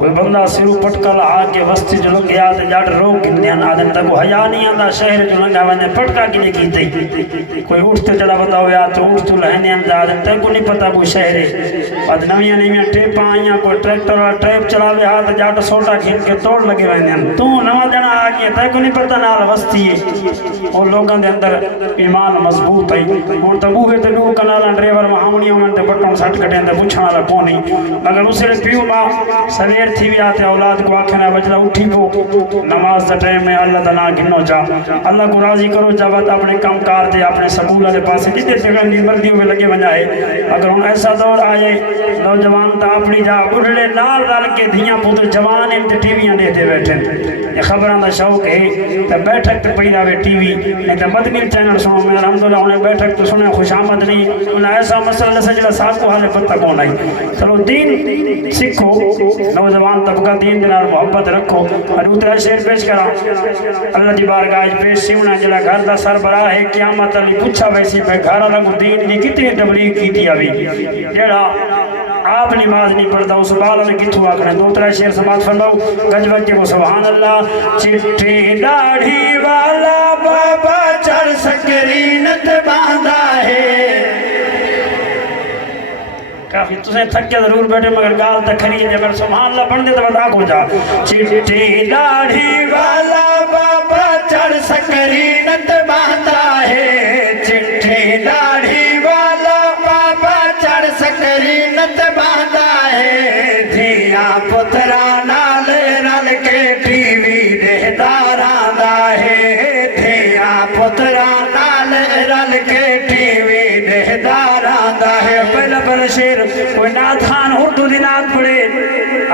کوئی بندہ سرو پٹکا لہا کے وسط جو لگ گیا تو جاٹ روک گندیاں آدم تک حیا نہیں آندا شہر جو لنگا ونے پٹکا کی نہیں کیتے کوئی اٹھتے چڑا بتاؤ یا تو اٹھ تو لہنے آندا آدم تک کو نہیں پتا وہ شہر ہے بعد نویاں نویاں ٹیپ آئیاں کوئی ٹریکٹر اور ٹریپ چلا لے ہاتھ جاٹ سوٹا کھین کے توڑ لگے ونے تو نواں جنا آ گیا تک کو نہیں پتا نال وسطی ہے اور لوگاں دے اندر ایمان مضبوط ہے ہن تو بوہے تے لو کنالا ڈرائیور محمودیاں انہاں تے بٹن سٹ کٹے تے پوچھن والا کونی مگر اسے پیو ماں سویر تھی ویا تے اولاد کو آکھنا بچڑا اٹھی پو نماز دا ٹائم میں اللہ دا نام گنو جا اللہ کو راضی کرو جا بات اپنے کام کار دے اپنے سکول والے پاسے جتے جگہ نیمردیوں میں لگے ونجائے اگر ہن ایسا دور آئے نوجوان تا اپنی جا بڑھڑے نال رل کے دھیاں پتر جوان ان تے ٹی ویاں دیتے بیٹھے یہ خبراں دا شوق ہے تے بیٹھک تے پئی راوے ٹی وی نہیں تے مدنی چینل سنو میں الحمدللہ انہیں بیٹھک تو سنے خوشامد نہیں انہیں ایسا مسئلہ سے جڑا صاحب کو حال پتہ کون آئی چلو دین سکھو نوجوان طبقہ دین دنار محبت رکھو اور اترا شیر پیش کرا اللہ دی بارگاہ پیش سیونا جلا گھر دا سربراہ ہے قیامت علی پوچھا ویسی پہ گھر لگو دین دی کتنی تبلیغ کی تھی ابھی جڑا آپ نماز نہیں پڑھتا اس بال میں کتھو آکھنے دوترا شیر سماعت فرماؤ گج بچے کو سبحان اللہ چٹھی داڑھی والا بابا چڑھ سکرینت باندھا ہے کافی تسے تھکے ضرور بیٹھے مگر گال تکھری ہے جب سبحان اللہ پڑھ دے تو بتا کو جا چٹھی داڑھی والا بابا چڑھ سکرینت باندھا ہے چٹھی داڑھی والا بابا چڑھ سکرینت باندھا ہے دھیاں پترا نال رل کے ٹی وی دہدار آندا ہے دھیاں پترا نال رل کے ٹی وی دہدار آندا ہے بل شیر کوئی ناتھان اردو دی نات پڑھے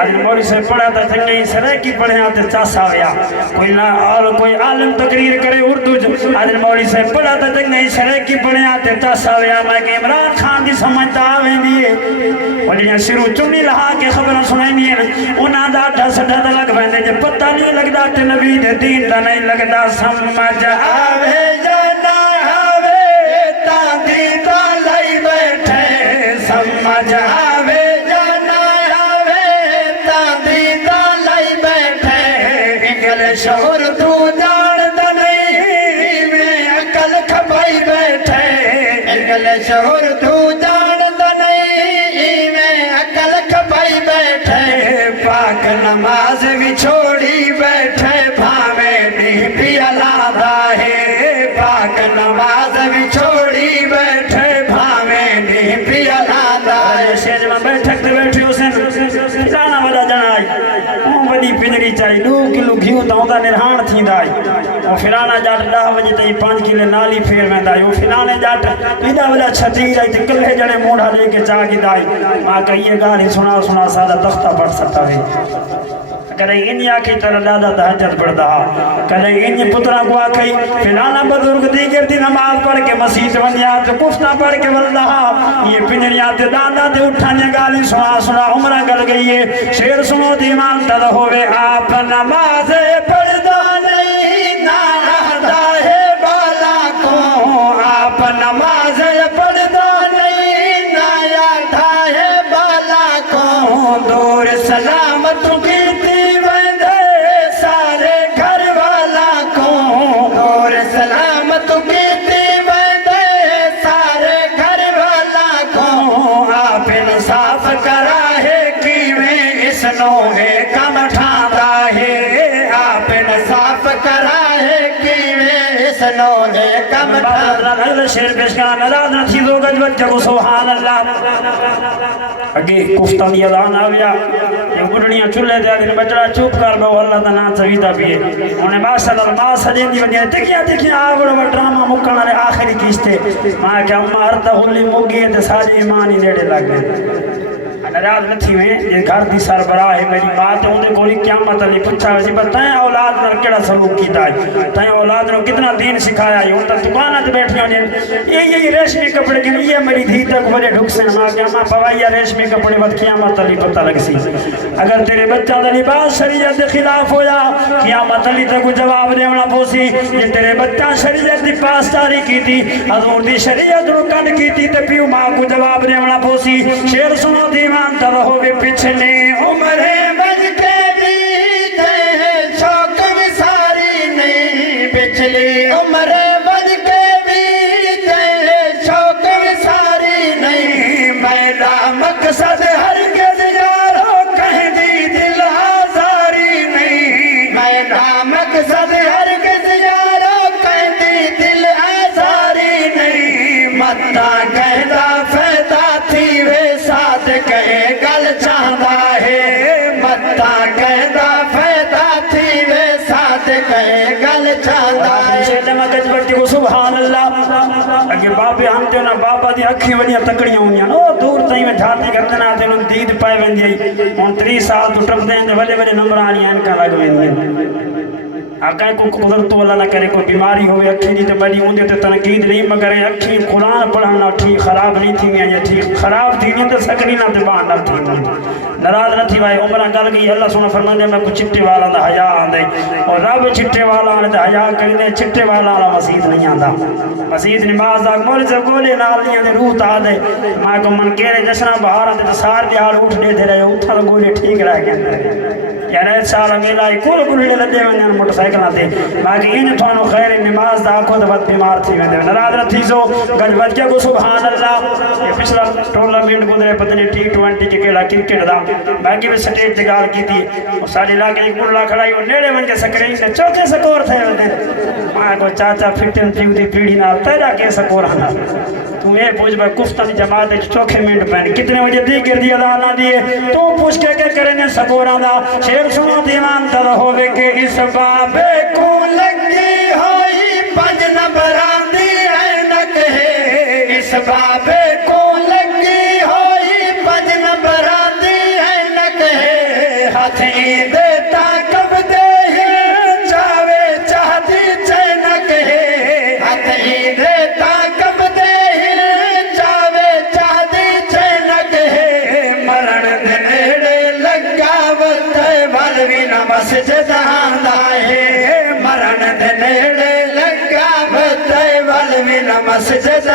آج موری سے پڑھا تھا چنگئی سرے کی پڑھے آتے چاسا ہویا کوئی اور کوئی عالم تقریر کرے اردو آج موری سے پڑھا تھا چنگئی سرے کی پڑھے آتے چاسا ہویا میں کہ عمران خان دی سمجھتا آویں دیئے اور جنہیں شروع چنی لہا کے خبریں سنیں دیئے انہاں دا ڈھا سٹھا دا لگ بہنے جب پتہ نہیں لگتا تے نبی دے دین دا نہیں لگتا سمجھ آوے یا نہ آوے تاندی دا لائی بیٹھے سمجھ آوے یا نہ آوے تاندی دا لائی بیٹھے انگلش اردو جان دا نہیں میں عقل کھپائی بیٹھے انگلش اردو جان دا نہیں میں عقل کھپائی بیٹھے پاک نماز بھی چھوڑی بیٹھے بھاویں نہیں بھی علادہ ہے پاک نماز بھی چھوڑی بیٹھے بھاویں نہیں بھی علادہ ہے شیج میں بیٹھک دے بیٹھے اسے جانا والا جنائی بڑی پنڈی چاہی 2 کلو گھیو تا ہوتا نرہان تھی دائی وہ فلانا جاٹ 10 بجے تھی 5 کلے نالی پھیر میں دائی وہ فلانے جاٹ ایدہ والا چھتی رہی تھی کلے جڑے موڑا لے کے چاہ کی دائی ماں کہیے گالی سنا سنا سادہ تختہ پڑھ سکتا ہے کہیں انہی آکھی طرح دادا تحجد پڑھ دہا کہیں انہی پترہ کو آکھی فلانا بزرگ دیگر دی نماز پڑھ کے مسیح ونیات کفتہ پڑھ کے والدہا یہ پنریات دادا دے اٹھانے گالی سنا سنا عمرہ گل گئی ہے شیر سنو دیمان تد ہوئے آپ نماز پڑھ دا نہیں نہ آدھا ہے بالا کو آپ نماز پڑھ دا نہیں نہ آدھا ہے بالا کو دور سلامت کی شیر پیش کرنا نراز نہ تھی دو گج بچہ کو سبحان اللہ اگے کفتہ دی اذان آویا یہ گڑڑیاں چولے دیا دن بچڑا چوپ کر بہو اللہ دا نام سویدہ بھی ہے انہیں باشد الماء سجین دی بندی دیکھیا آگڑ و ڈراما مکانا رہے آخری کیستے ماں کہ اممہ ارتا ہولی موگی ہے تے سارے ایمانی نیڑے لگ گئے نراز نہ تھی میں یہ گھر دی سربراہ ہے میری بات ہے انہیں کوئی قیامت علی پچھا ویسی بتائیں اولاد نر کیڑا سلوک کی دائی تائیں اولاد نر کتنا دین سکھایا ہے انتا دکانت بیٹھی ہونے یہ ریشمی کپڑے کے لیے میری دھی تک بڑے ڈھک سے ماں کہ اماں پوائیا ریشمی کپڑے بات قیامت علی پتہ لگ سی اگر تیرے بچہ دا لباس شریعت خلاف ہویا قیامت علی تک جواب دیونا پوسی یہ تیرے بچہ شریعت دی پاسداری کی تھی حضور دی شریعت رکن کی تھی تے پیو ماں کو جواب دیونا پوسی شیر سنو دیوان تر ہوئے پچھلے عمرے بج کے دی اکھی وڈیاں تکڑیاں ہوندیاں او دور تائیں میں جھاتی کردے نا تے انہاں دید پائے ویندی ائی ہن 30 سال تو ٹپدے تے وڈے وڈے نمبر والیاں انکاں لگ ویندیاں آقا کو قدرت اللہ نہ کرے کوئی بیماری ہوئے اکھی دی تے بڑی ہوندی تے تنقید نہیں مگر اکھی قرآن پڑھنا ٹھیک خراب نہیں تھی یا ٹھیک خراب تھی تے سکری نہ تے باہر نہ تھی ناراض نہ تھی وائے عمرہ گل گئی اللہ سبحانہ فرماندے میں کو چٹے والا دا حیا آندے اور رب چٹے والا دا حیا کردے چٹے والا مسجد نہیں آندا مسجد نماز دا مول سے گولے نال دے روح تا دے ماں کو من کہے جسنا باہر تے سار دیال اٹھ دے رہے اٹھا گولے ٹھیک رہ گئے یعنی سال میلا کول بلڑے لدے ونجن موٹر سائیکل تے باقی ان تھانو خیر نماز دا کو تے بیمار تھی ویندے ناراض نہ تھی سو گج بج کے کو سبحان اللہ یہ پچھلا ٹورنامنٹ گزرے پتہ نہیں T20 کے کیڑا کرکٹ دا باقی بھی سٹیج تے گال کیتی اور ساڈے علاقے ایک مڑلا کھڑائی او نیڑے ون کے سکرین تے چوکے سکور تھے ویندے ماں کو چاچا فٹن پیو دی پیڑھی نال تیرا کے سکور ہنا تو یہ پوچھ بھائی کفتہ جماعت چوکھے منٹ پہنے کتنے بجے دی کر دی ادا نہ دیے تو پوچھ کے کرنے سکوراں دا شیر سنو دیوان تر ہوے کہ اس بابے کو لگی ہوئی پنج نمبراں دی اینک ہے اس بابے کو لگی ہوئی پنج نمبراں دی اینک ہے ہاتھ دے تا کب دے چاوے چاہتی چینک ہے ہاتھ دے تا کب دے چاوے چاہتی چینک ہے مرن دے نیڑے لگا وتے والوی نہ مسجد آندا ہے مرن دے نیڑے لگا وتے والوی نہ مسجد